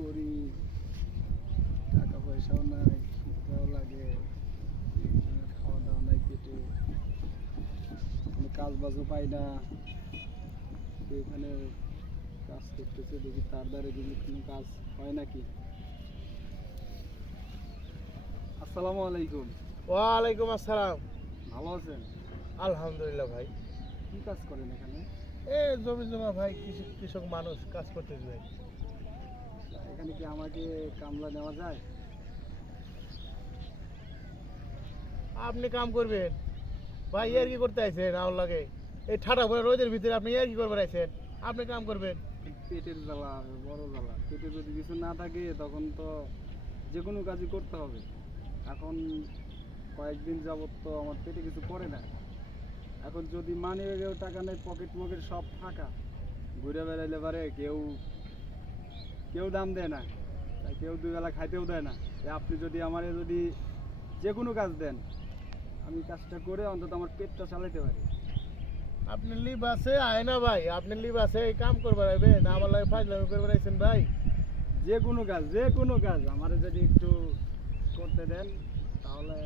করি, টাকা পয়সাও নাই, খিদেও লাগে, খাওয়া দাওয়া নাই পেটে, কোনো কাজ বাজও পাই না। তো এখানে কাজ করতেছে, দেখি তার দ্বারা যদি কোনো কাজ হয় নাকি। আসসালামু আলাইকুম। ওয়ালাইকুম আসসালাম। ভালো আছেন? আলহামদুলিল্লাহ ভাই। কি কাজ করেন এখানে? এ জমি জমা ভাই, কৃষক কৃষক মানুষ কাজ করতেছে ভাই। এখানে কি আমাকে কামলা নেওয়া যায়? আপনি কাম করবেন ভাই? ইয়ার কি করতে আইছেন? আওয়ার লাগে এই ঠাডা ভরে রোদের ভিতরে আপনি ইয়ার কি করবেন আইছেন? আপনি কাম করবেন। পেটের জ্বালা, বড় জ্বালা। পেটে যদি কিছু না থাকে তখন তো যে কোনো কাজই করতে হবে। এখন কয়েকদিন যাবত তো আমার পেটে কিছু পড়ে না। এখন যদি মানি ব্যাগেও টাকা নেই, পকেট মকেট সব ফাঁকা, ঘুরে বেড়াইলে পারে কেউ কেউ দাম দেয় না, তাই কেউ দুবেলা খাইতেও দেয় না। তাই আপনি যদি আমারে যদি যে কোনো কাজ দেন, আমি কাজটা করে অন্তত আমার পেটটা চালাতে পারি। আপনি লিভ আছে আয় না ভাই, আপনি লিভ আছে এই কাম করবার আইবেন, আমার লাগে ফাজলামি করবার আইছেন ভাই। যে কোনো কাজ, যে কোনো কাজ আমারে যদি একটু করতে দেন, তাহলে